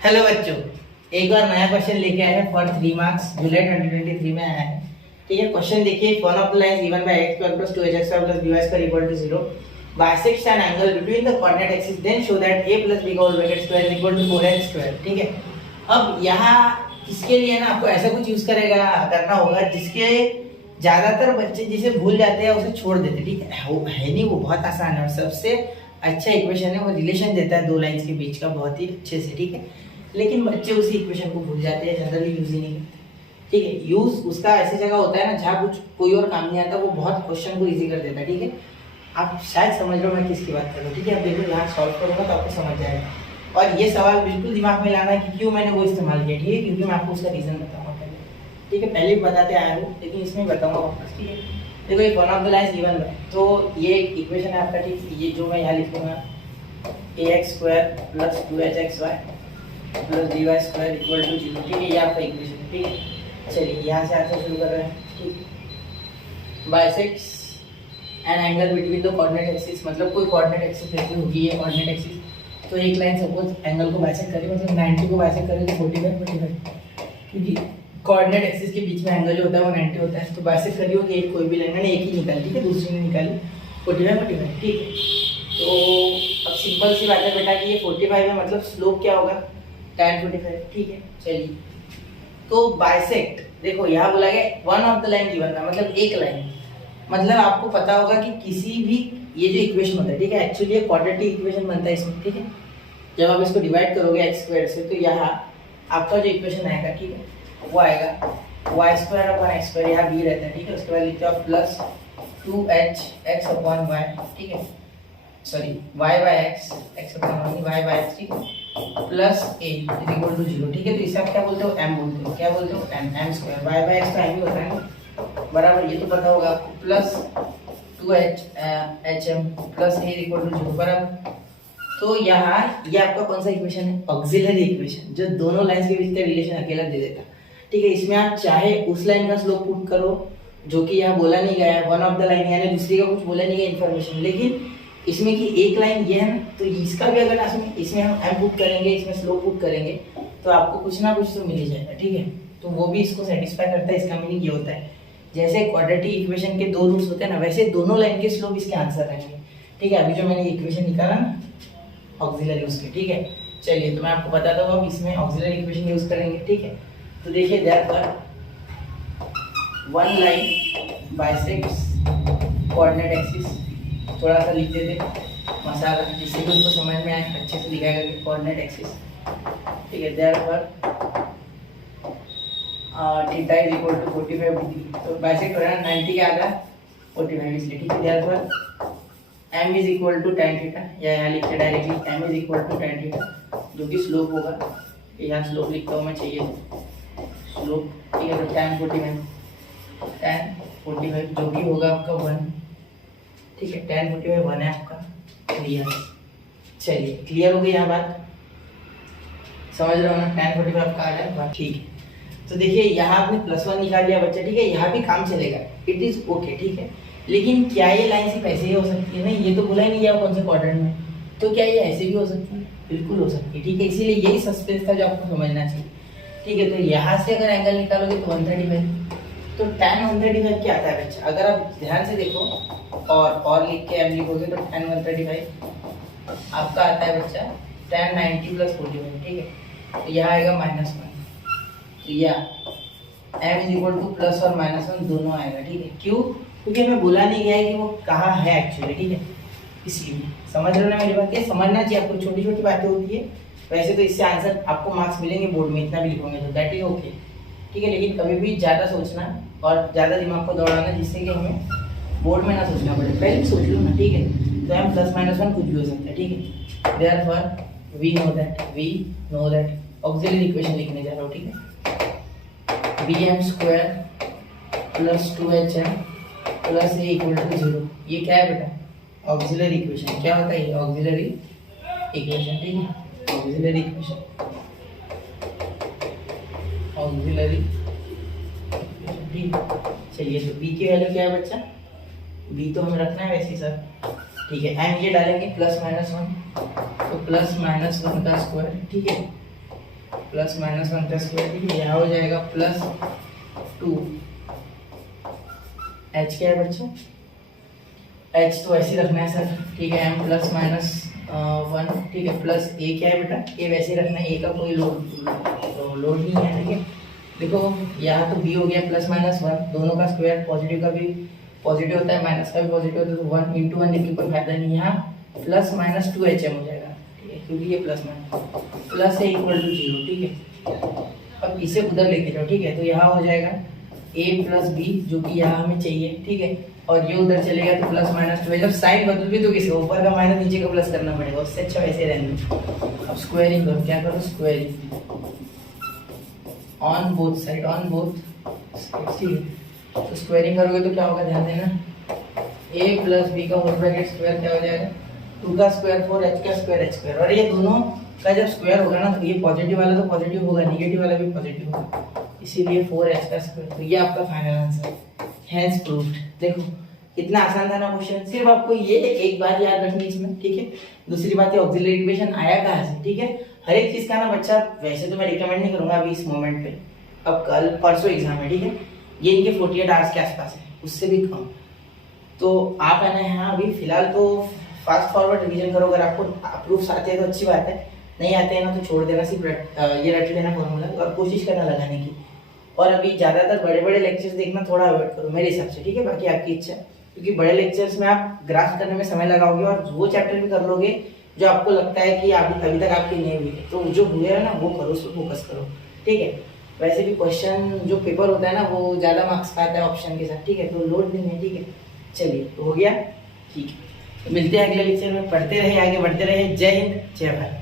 Hello बच्चों, एक बार नया क्वेश्चन लेके आए हैं फॉर 3 मार्क्स। जुलाई 2023 में आया है। ठीक है, क्वेश्चन देखिए। One of the lines given by x square plus 2hx plus by square equal to 0 bisects an angle between the coordinate axis, then show that a plus b का whole bracket square is equal to 4h square. ठीक है, अब यहाँ किसके लिए ना आपको ऐसा कुछ यूज करना होगा जिसके ज्यादातर बच्चे जिसे भूल जाते हैं उसे छोड़ देते। ठीक है, वो है नहीं, वो बहुत आसान है और सबसे अच्छा इक्वेशन है। वो रिलेशन देता है दो लाइंस के बीच का बहुत ही अच्छे से। ठीक है, लेकिन बच्चे उसी इक्वेशन को भूल जाते हैं, जनरली यूज ही नहीं करते। ठीक है, यूज उसका ऐसी जगह होता है ना जहाँ कुछ कोई और काम नहीं आता, वो बहुत क्वेश्चन को इजी कर देता है। ठीक है, आप शायद समझ लो मैं किसकी बात कर रहा हूँ। ठीक है, अब देखो यहाँ सॉल्व करूँगा तो आपको समझ जाएगा। और ये सवाल बिल्कुल दिमाग में लाना है कि क्यों मैंने वो इस्तेमाल किया। ठीक है, क्योंकि मैं आपको उसका रीजन बताऊंगा पहले। ठीक है, पहले भी बताते आया हूँ लेकिन इसमें बताऊंगा वापस। ठीक है, देखो ये one of the lines given है, तो ये इक्वेशन है आपका। ठीक, ये जो मैं यहाँ लिखूंगा ax square plus 2hxy plus dy square equal to 0। ठीक है, ये आपका इक्वेशन है। ठीक है, चलिए यहाँ से आंसर शुरू कर रहे हैं। ठीक, bisects an angle between the coordinate axis, मतलब कोई कोऑर्डिनेट एक्सिस लेती होगी ये कोऑर्डिनेट एक्सिस, तो एक लाइन सपोज एंगल को बाइसेक्ट करे, मतलब 90 को बाइसेक्ट करे तो 45, क्योंकि कोऑर्डिनेट एक्सिस के बीच में एंगल जो होता है वो 90 होता है। तो बाइसेक्ट करी होगी एक कोई भी लाइन, मैंने एक ही निकाली। ठीक है, दूसरी ने निकाली 45। ठीक है, तो अब सिंपल सी बात है बेटा कि ये 45 है, मतलब स्लोप क्या होगा tan 45। ठीक है, चलिए तो बाइसेक्ट, देखो यहाँ बोला गया one of the line given है, मतलब एक लाइन। मतलब आपको पता होगा कि किसी भी ये जो इक्वेशन होता है, ठीक है, एक्चुअली ये क्वाड्रेटिक इक्वेशन बनता है इसमें। ठीक है, जब आप इसको डिवाइड करोगे x स्क्वायर से, तो यहाँ आपका जो इक्वेशन आएगा, ठीक है, वो आएगा y square upon x square, यहाँ b रहता है। ठीक है, उसके बाद लिखते हो प्लस 2hx अपॉन y। ठीक है, sorry y by x, x upon y by x। ठीक है, plus a is equal to 0। ठीक है, तो इसे आप क्या बोलते हो, m बोलते हो। क्या बोलते हो, m square. y by x का m ही होता है ना, बराबर, ये तो पता होगा आपको। Plus 2hm plus a is equal to 0, बराबर। तो यहाँ ये आपका कौन सा इक्वेशन है, ऑक्सिलरी इक्वेशन, जो दोनों लाइंस के बीच का रिलेशन अकेला दे देता। ठीक है, इसमें आप चाहे उस लाइन का स्लोप पुट करो जो कि यहाँ बोला नहीं गया है, वन ऑफ द लाइन, यानी दूसरी का कुछ बोला नहीं गया इन्फॉर्मेशन, लेकिन इसमें कि एक लाइन ये है ना, तो इसका भी अगर इसमें हम m पुट करेंगे, इसमें स्लोप पुट करेंगे, तो आपको कुछ ना कुछ तो मिल ही जाएगा। ठीक है, तो वो भी इसको सेटिस्फाई करता है। इसका मीनिंग ये होता है जैसे क्वाड्रेटिक इक्वेशन के दो रूट्स होते हैं ना, वैसे दोनों लाइन के स्लोप इसके आंसर रहेंगे। ठीक है, अभी जो मैंने इक्वेशन निकाला ना ऑक्सिलरी उसके। ठीक है, चलिए तो मैं आपको बताता हूँ अब इसमें ऑक्सिलरी इक्वेशन यूज करेंगे। ठीक है, तो देखिए therefore one line bisects coordinate axis, थोड़ा सा लिख देते मसाला जिससे कि उनको समझ में आए, अच्छे से लिखाएगा कि कोऑर्डिनेट एक्सिस। ठीक है, therefore theta is equal to 45 degree, तो बाइसेक्ट हो रहा है 90 के आधा 45 इसलिए। ठीक है, therefore m is equal to tan theta, या यहाँ लिखते directly m is equal to tan theta, जो कि स्लोप होगा। यहाँ स्लोप लिखता हूँ मैं, चाहिए स्लोप। ठीक है, तो tan 45 जो कि होगा आपका 1। ठीक है, tan 45 1 है आपका, क्लियर। चलिए क्लियर हो गई यहाँ बात, समझ रहे हो ना, tan 45 आपका आ जाए 1। ठीक है, तो देखिए यहाँ आपने +1 निकाल लिया बच्चा। ठीक है, यहाँ भी काम चलेगा, इट इज ओके। ठीक है, लेकिन क्या ये लाइन सिर्फ ऐसे ही हो सकती है? नहीं, ये तो बोला ही नहीं गया कौन से क्वाड्रेंट में, तो क्या ये ऐसे भी हो सकती है? बिल्कुल हो सकती है। ठीक है, इसीलिए यही सस्पेंस था जो आपको समझना चाहिए। ठीक है, तो यहाँ से अगर एंगल निकालोगे तो 135, तो tan 135 क्या आता है बच्चा? अगर आप ध्यान से देखो और लिख के m लिखोगे तो tan 135 आपका आता है बच्चा tan 90 प्लस 45। ठीक है, तो यहाँ आएगा -1, तो यह m is equal two plus और -1 दोनों आएगा। ठीक है, क्यों? क्योंकि हमें बोला नहीं गया है कि वो कहाँ है एक्चुअली। ठीक है, इसलिए समझ रहे हो ना मेरी बात? ये समझना चाहिए आपको, छोटी छोटी बातें होती है। वैसे तो इससे आंसर आपको मार्क्स मिलेंगे बोर्ड में, इतना भी लिखोगे तो दैट इज ओके। ठीक है, लेकिन कभी भी ज़्यादा सोचना और ज़्यादा दिमाग को दौड़ाना जिससे कि हमें बोर्ड में ना सोचना पड़े, पहले भी सोच लो ना। ठीक है, तो m +-1 कुछ भी हो सकता है। ठीक है, therefore we know that auxiliary equation लिखने जा रहा हूँ। ठीक है, bm square plus 2hm plus a equal to 0, ये क्या है बेटा? Auxiliary equation. क्या होता है ये? Auxiliary equation. ठीक है, ऑक्सिलरी इक्वेशन, ऑक्सिलरी। ठीक, चलिए तो b की वैल्यू क्या है बच्चा? b तो हमें रखना है वैसे सर। ठीक है, m ये डालेंगे +-1, तो +-1 का स्क्वायर। ठीक है, प्लस माइनस 1 का स्क्वायर, ठीक है। यहाँ हो जाएगा प्लस 2 h क्या है बच्चों, h तो ऐसे रखना है सर, ठीक है। m प्लस माइनस 1, ठीक है, प्लस a क्या है बेटा, a वैसे रखना है, a का कोई लोड नहीं है, ठीक है। देखो यहाँ तो b हो गया प्लस माइनस 1, दोनों का स्क्वायर, पॉजिटिव का भी पॉजिटिव होता है, माइनस का भी पॉजिटिव होता है, तो 1 इंटू 1 लिखने कोई फायदा नहीं। यहाँ प्लस माइनस 2hm हो जाएगा, ठीक है, क्योंकि ये प्लस माइनस प्लस है इक्वल टू 0, ठीक है। अब इसे उधर लेके जाओ, ठीक है, तो यहाँ हो जाएगा a प्लस बी, जो कि यहाँ हमें चाहिए, ठीक है, और ये उधर चलेगा तो प्लस माइनस 2। जब साइन बदल भी तो किसी ऊपर का माइनस नीचे का प्लस करना पड़ेगा, उससे अच्छा वैसे रहने दो। अब स्क्वायरिंग करो, क्या करो, squaring on both side, on both, ठीक है। तो स्क्वायरिंग करोगे तो क्या होगा, ध्यान देना, a प्लस बी का होल ब्रैकेट स्क्वायर क्या हो जाएगा, 2 का स्क्वायर 4h का स्क्वायर h स्क्वायर, और ये दोनों का जब स्क्वायर होगा ना तो ये पॉजिटिव वाला तो पॉजिटिव होगा, नेगेटिव वाला भी पॉजिटिव होगा, इसीलिए 4h का स्क्वायर। तो ये आपका फाइनल आंसर, हैंस प्रूव्ड। देखो कितना आसान था ना क्वेश्चन, सिर्फ आपको ये एक बार याद रखनी इसमें, ठीक है। दूसरी बात है ऑक्सिलरी इक्वेशन आया कहाँ से, ठीक है। हर एक चीज का ना बच्चा, वैसे तो मैं रिकमेंड नहीं करूंगा अभी इस मोमेंट पे, अब कल परसों एग्जाम है, ठीक है, ये इनके 48 आवर्स के आसपास है, उससे भी कम। तो आप है ना यहाँ अभी फिलहाल तो फास्ट फॉरवर्ड रिवीजन करो, अगर आपको प्रूफ्स आते हैं तो अच्छी बात है, नहीं आते हैं ना तो छोड़ देना, सिर्फ ये रट लेना फॉर्मूला, और कोशिश करना लगाने की। और अभी ज़्यादातर बड़े बड़े लेक्चर्स देखना थोड़ा अवॉइड करो मेरे हिसाब से, ठीक है, बाकी आपकी इच्छा, क्योंकि बड़े लेक्चर्स में आप ग्रास्प करने में समय लगाओगे, और वो चैप्टर भी कर लोगे जो आपको लगता है कि अभी तक आपके नहीं हुए, तो जो हुए है ना वो करो, उस पर फोकस करो, ठीक है। वैसे भी क्वेश्चन जो पेपर होता है ना वो ज़्यादा मार्क्स का आता है ऑप्शन के साथ, ठीक है, तो लोड नहीं है, ठीक है। चलिए तो हो गया, ठीक है, तो मिलते हैं अगले लेक्चर में, पढ़ते रहे, आगे बढ़ते रहे। जय हिंद, जय भारत।